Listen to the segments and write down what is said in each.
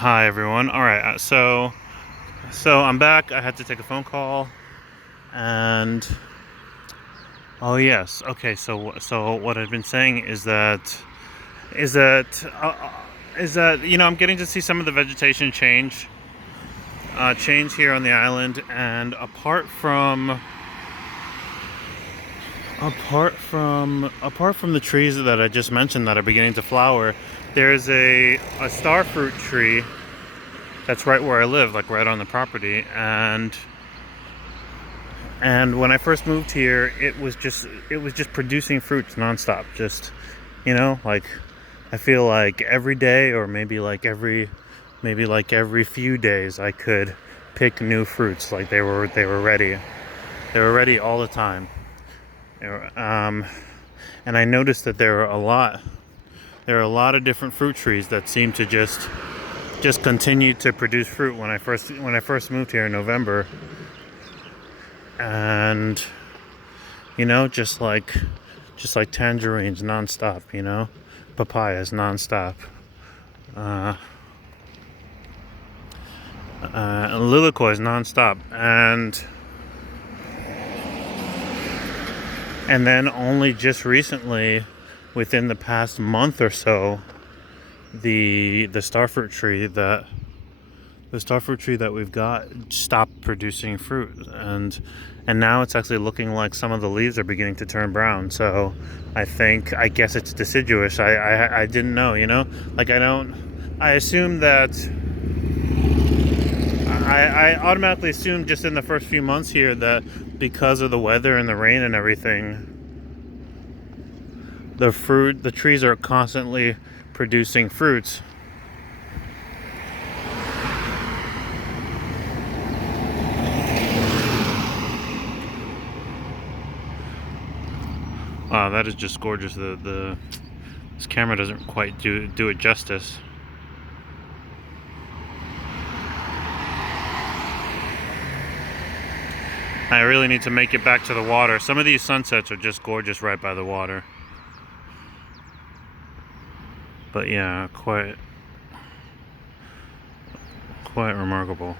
Hi everyone. All right, so I'm back. I had to take a phone call, and oh yes, okay. So what I've been saying is that uh, is that I'm getting to see some of the vegetation change here on the island, and apart from the trees that I just mentioned that are beginning to flower, there's a star fruit tree that's right where I live, like right on the property, and when I first moved here, it was just producing fruits nonstop. Just like I feel like every day, or maybe like every few days, I could pick new fruits. Like they were ready. They were ready all the time. And I noticed that there are a lot of different fruit trees that seem to just continue to produce fruit when I first moved here in November, and just like tangerines nonstop, papayas nonstop, uh, lilacois nonstop, and then only just recently, within the past month or so, the starfruit tree that we've got stopped producing fruit, and now it's actually looking like some of the leaves are beginning to turn brown. So I guess it's deciduous. I didn't know, like I assume that I automatically assumed just in the first few months here that because of the weather and the rain and everything, the trees are constantly producing fruits. Wow, that is just gorgeous. This camera doesn't quite do it justice. I really need to make it back to the water. Some of these sunsets are just gorgeous right by the water. But yeah, quite remarkable.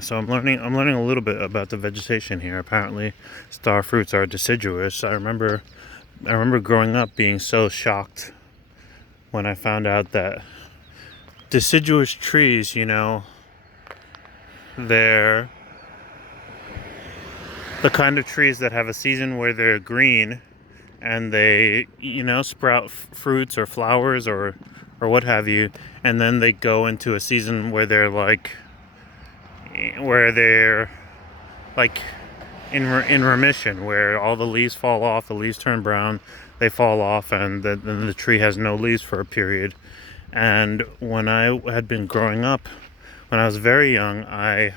So I'm learning a little bit about the vegetation here. Apparently, star fruits are deciduous. I remember growing up being so shocked when I found out that deciduous trees, they're the kind of trees that have a season where they're green and they, sprout fruits or flowers or what have you, and then they go into a season where they're like in remission, where all the leaves fall off, the leaves turn brown, they fall off, and then the tree has no leaves for a period. And when I had been growing up, when I was very young, I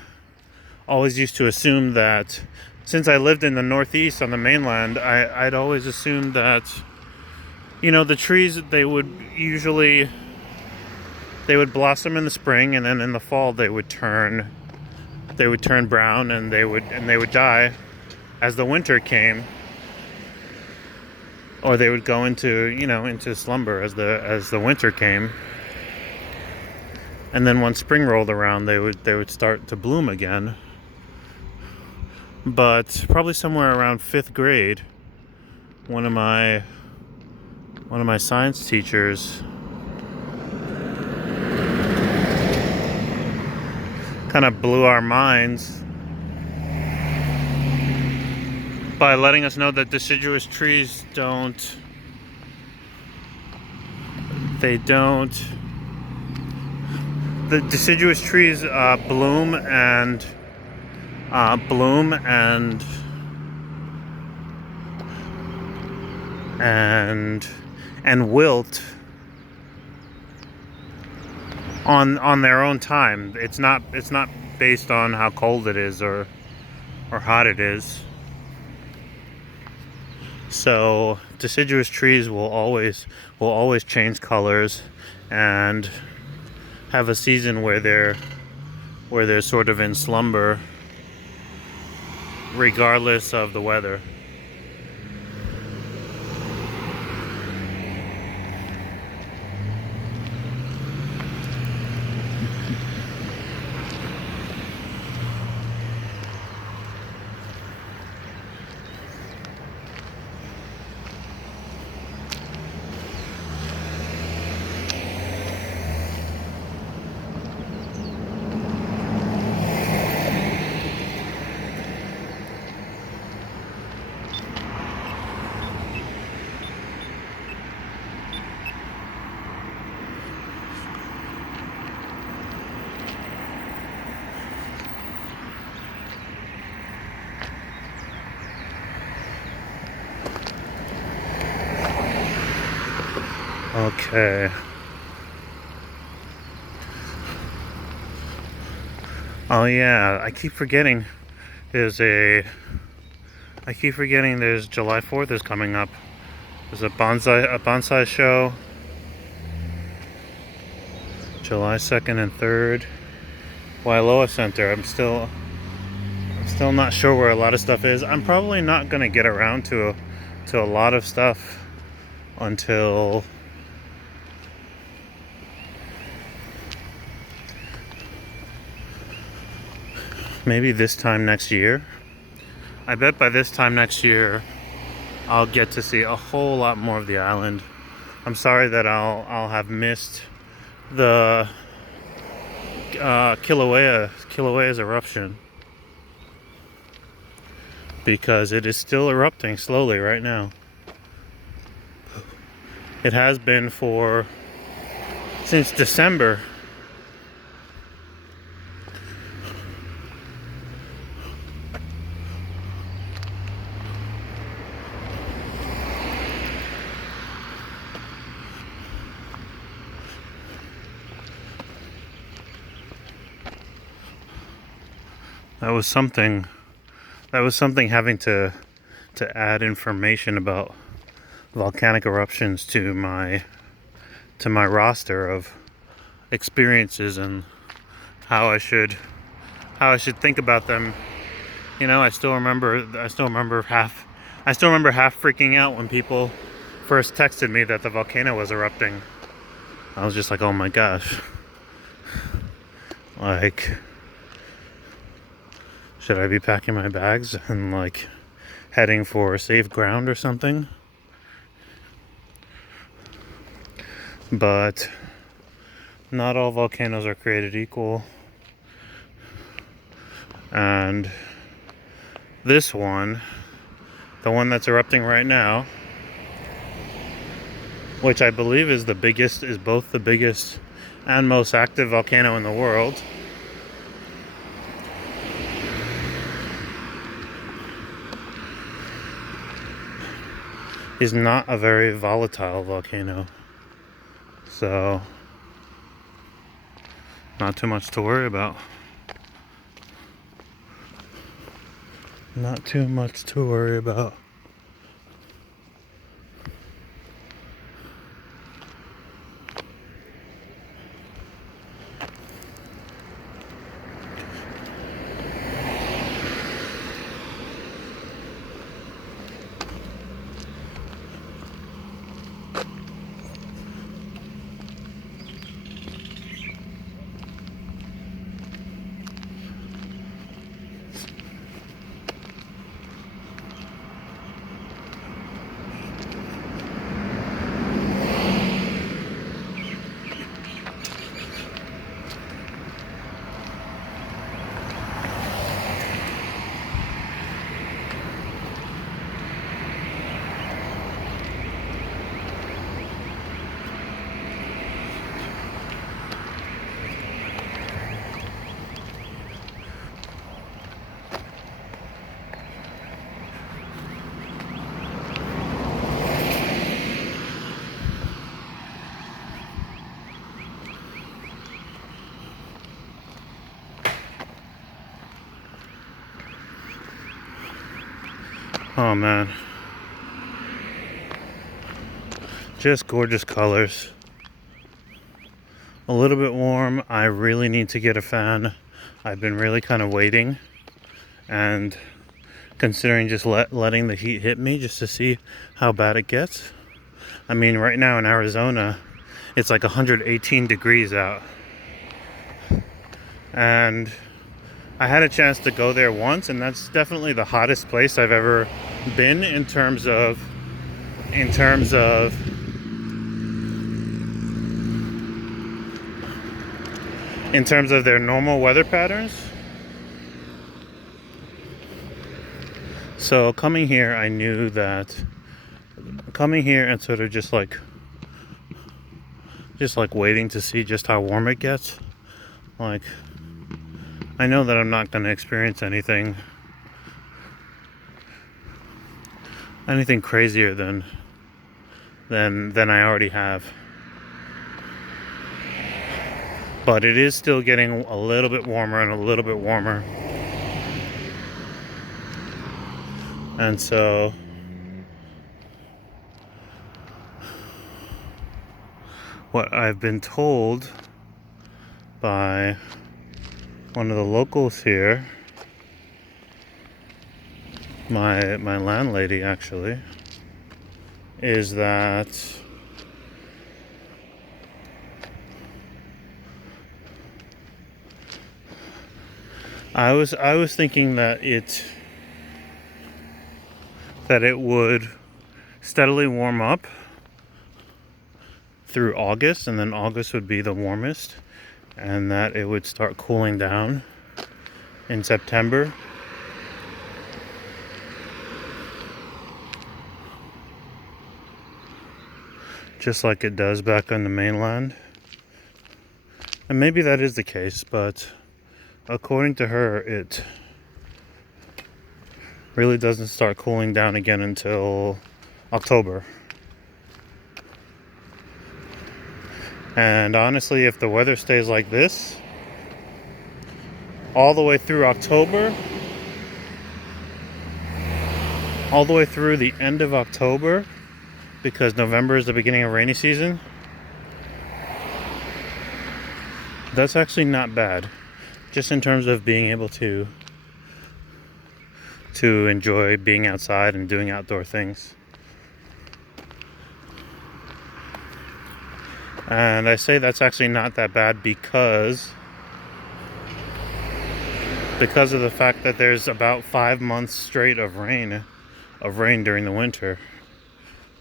always used to assume that, since I lived in the Northeast on the mainland, I'd always assumed that the trees, they would blossom in the spring, and then in the fall they would turn brown, and they would die as the winter came, or they would go into slumber as the winter came, and then when spring rolled around, they would start to bloom again. But probably somewhere around 5th grade, one of my science teachers kind of blew our minds by letting us know that deciduous trees they don't the deciduous trees bloom and wilt on their own time. It's not based on how cold it is or hot it is. So deciduous trees will always change colors and have a season where they're sort of in slumber, regardless of the weather. Okay. Oh yeah, I keep forgetting there's July 4th is coming up. There's a bonsai show July 2nd and 3rd. Wailoa Center. I'm still not sure where a lot of stuff is. I'm probably not gonna get around to a lot of stuff until maybe this time next year. I bet by this time next year I'll get to see a whole lot more of the island. I'm sorry that I'll have missed the Kilauea's eruption, because it is still erupting slowly right now. It has been since December. That was something having to add information about volcanic eruptions to my roster of experiences and how I should think about them. You know, I still remember half freaking out when people first texted me that the volcano was erupting. I was just like, oh my gosh. Like, should I be packing my bags and like heading for safe ground or something? But not all volcanoes are created equal. And this one, the one that's erupting right now, which I believe is both the biggest and most active volcano in the world, is not a very volatile volcano. So, not too much to worry about. Not too much to worry about. Oh man. Just gorgeous colors. A little bit warm. I really need to get a fan. I've been really kind of waiting. And considering just letting the heat hit me just to see how bad it gets. I mean, right now in Arizona, it's like 118 degrees out. And I had a chance to go there once, and that's definitely the hottest place I've ever been in terms of their normal weather patterns. So coming here, I knew that coming here and sort of just like waiting to see just how warm it gets. Like, I know that I'm not going to experience anything crazier than I already have. But it is still getting a little bit warmer and a little bit warmer. And so what I've been told by one of the locals here, my landlady actually, is that I was thinking that it would steadily warm up through August, and then August would be the warmest, and that it would start cooling down in September. Just like it does back on the mainland. And maybe that is the case, but according to her, it really doesn't start cooling down again until October. And honestly, if the weather stays like this all the way through October, all the way through the end of October, because November is the beginning of rainy season, that's actually not bad. Just in terms of being able to enjoy being outside and doing outdoor things. And I say that's actually not that bad because of the fact that there's about 5 months straight of rain during the winter,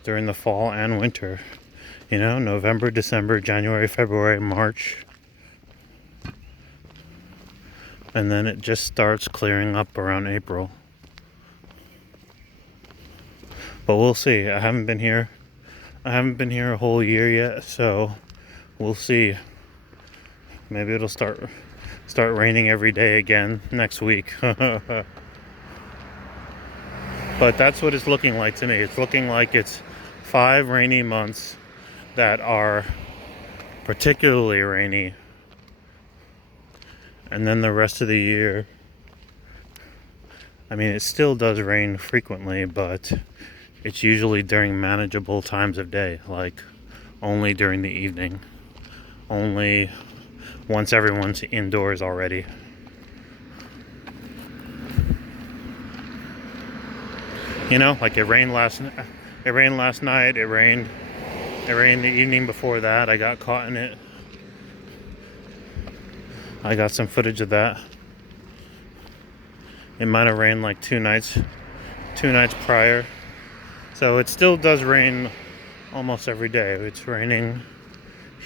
during the fall and winter. You know, November, December, January, February, March. And then it just starts clearing up around April. But we'll see. I haven't been here a whole year yet, so we'll see. Maybe it'll start raining every day again next week. But that's what it's looking like to me. It's looking like it's 5 rainy months that are particularly rainy. And then the rest of the year, I mean, it still does rain frequently, but it's usually during manageable times of day, like only during the evening, only once everyone's indoors already. You know, like it rained last night, it rained the evening before that. I got caught in it. I got some footage of that. It might have rained like 2 nights prior. So it still does rain almost every day. It's raining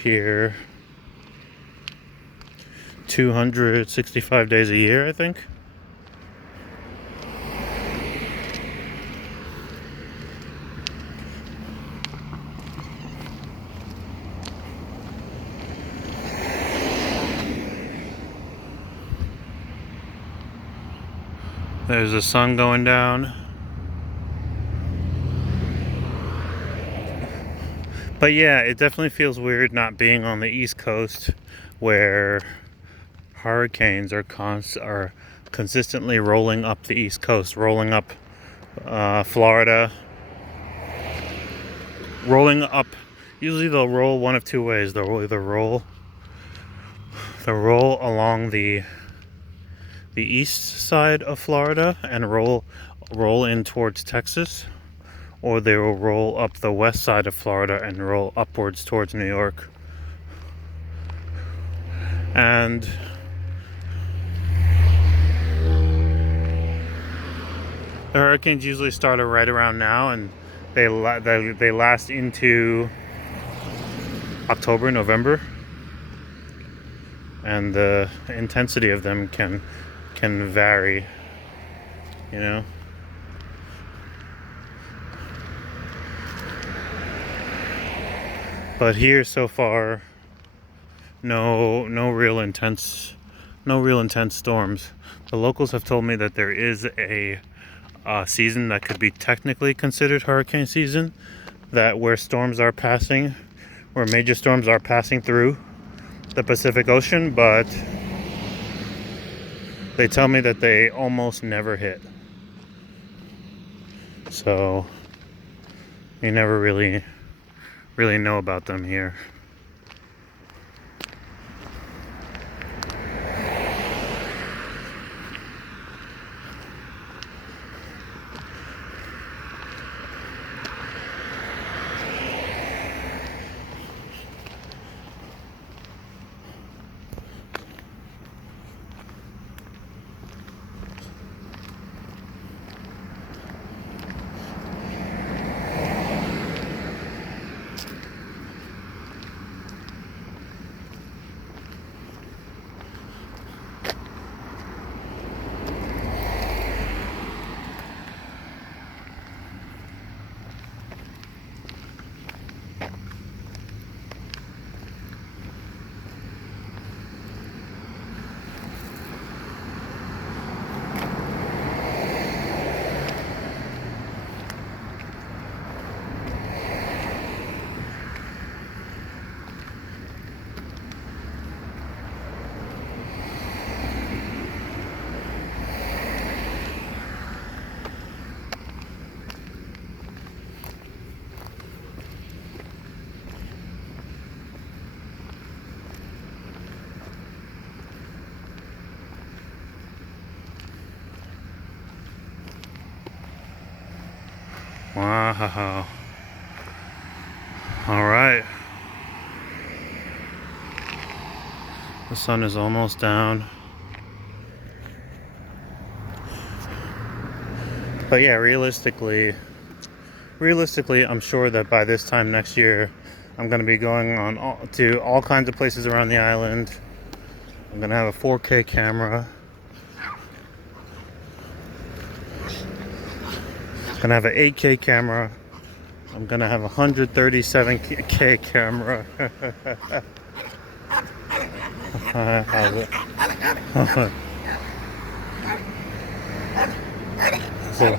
here 265 days a year, I think. There's the sun going down. But yeah, it definitely feels weird not being on the East Coast, where hurricanes are consistently rolling up the East Coast, rolling up Florida, rolling up. Usually they'll roll one of two ways. They'll either roll along the east side of Florida and roll roll in towards Texas, or they will roll up the west side of Florida and roll upwards towards New York. And the hurricanes usually start right around now, and they last into October, November, and the intensity of them can vary, you know. But here so far, no real intense storms. The locals have told me that there is a season that could be technically considered hurricane season, that where major storms are passing through the Pacific Ocean, but they tell me that they almost never hit. So you never really know about them here. Wow. All right. The sun is almost down. But yeah, realistically, I'm sure that by this time next year, I'm going to be going to all kinds of places around the island. I'm going to have a 4K camera. I'm going to have an 8K camera. I'm going to have a 137K camera. How's it? Cool.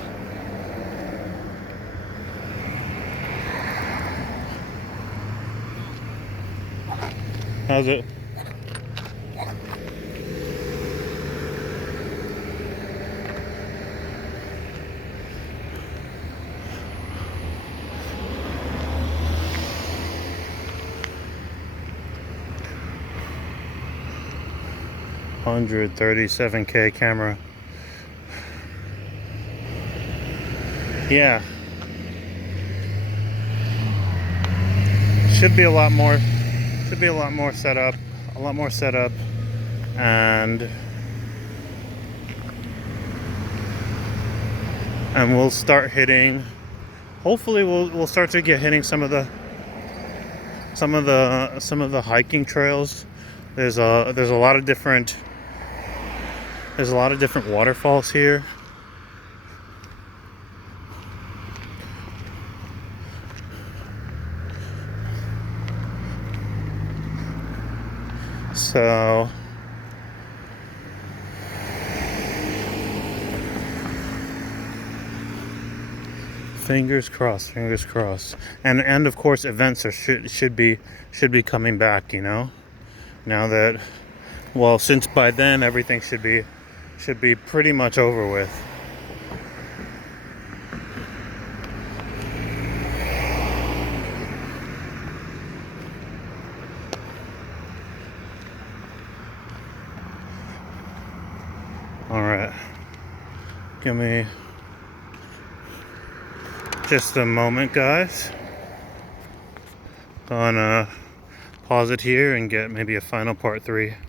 How's it? $137K camera. Yeah. Should be a lot more set up. And we'll start hitting, hopefully we'll start to get hitting some of the hiking trails. There's a lot of different waterfalls here. So fingers crossed. And of course events should be coming back, you know. Now that, well, since by then everything should be pretty much over with. All right, give me Just a moment, guys. Gonna pause it here and get maybe a final part 3.